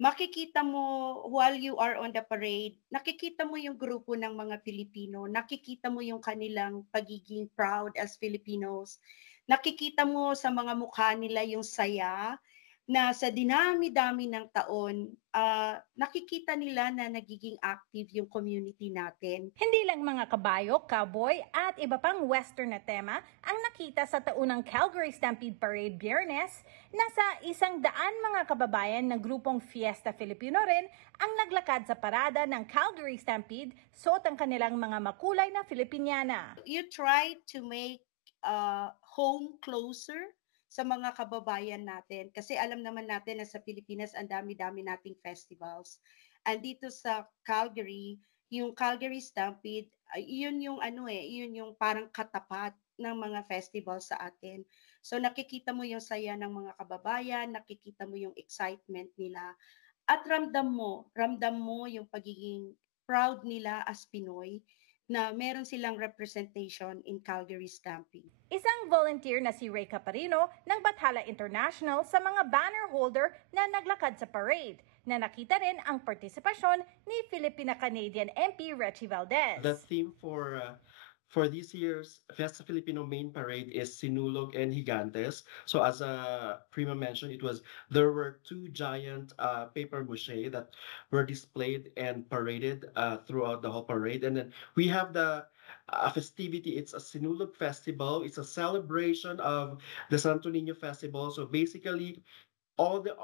makikita mo while you are on the parade, nakikita mo yung grupo ng mga Pilipino, nakikita mo yung kanilang pagiging proud as Filipinos, nakikita mo sa mga mukha nila yung saya na sa dinami-dami ng taon, nakikita nila na nagiging active yung community natin. Hindi lang mga kabayo, cowboy at iba pang western na tema ang nakita sa taunang Calgary Stampede Parade Biyernes. Nasa 100 mga kababayan ng grupong Fiesta Filipino rin ang naglakad sa parada ng Calgary Stampede, suot ang kanilang mga makulay na Filipiniana. You try to make home closer sa mga kababayan natin kasi alam naman natin na sa Pilipinas ang dami-dami nating festivals. And dito sa Calgary, yung Calgary Stampede, yun yung yun yung parang katapat ng mga festival sa atin. So nakikita mo yung saya ng mga kababayan, nakikita mo yung excitement nila at ramdam mo yung pagiging proud nila as Pinoy na meron silang representation in Calgary Stampede. Isang volunteer na si Ray Caparino ng Bathala International sa mga banner holder na naglakad sa parade, na nakita rin ang partisipasyon ni Filipina-Canadian MP Retchie Valdez. The theme for this year's Fiesta Filipino main parade is Sinulog and Gigantes. So as Prima mentioned, there were two giant paper mache that were displayed and paraded throughout the whole parade. And then we have the festivity. It's a Sinulog festival. It's a celebration of the Santo Niño festival. So basically, all the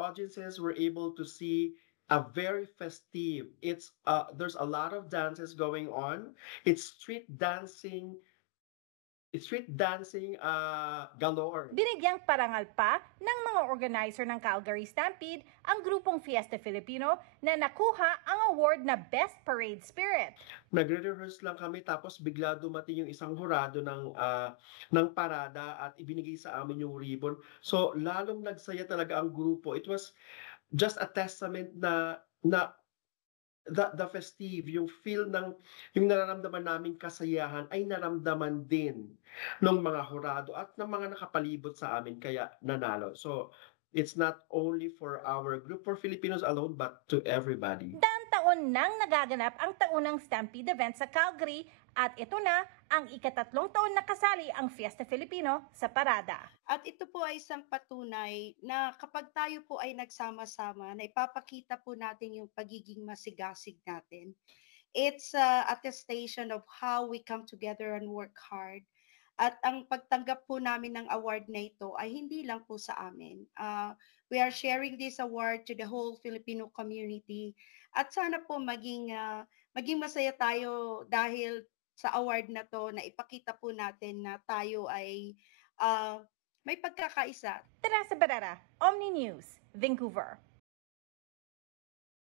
audiences were able to see a very festive. There's a lot of dances going on. It's street dancing galore. Binigyang parangal pa ng mga organizer ng Calgary Stampede ang grupong Fiesta Filipino na nakuha ang award na Best Parade Spirit. Nagre-rehearse lang kami tapos bigla dumating yung isang hurado ng parada at ibinigay sa amin yung ribbon. So lalong nagsaya talaga ang grupo. It was just a testament na the festive, yung feel yung nararamdaman naming kasayahan ay naramdaman din ng mga hurado at ng mga nakapalibot sa amin kaya nanalo. So it's not only for our group, for Filipinos alone, but to everybody. Taon nang nagaganap ang taunang Stampede event sa Calgary at ito na ang ika-3 taon na kasali ang Fiesta Filipino sa parada. At ito po ay isang patunay na kapag tayo po ay nagsama-sama, na ipapakita po natin yung pagiging masigasig natin. It's a attestation of how we come together and work hard. At ang pagtanggap po namin ng award na ito ay hindi lang po sa amin. We are sharing this award to the whole Filipino community. At sana po maging masaya tayo dahil sa award na to na ipakita po natin na tayo ay may pagkakaisa. Teresa Barrera, Omni News, Vancouver.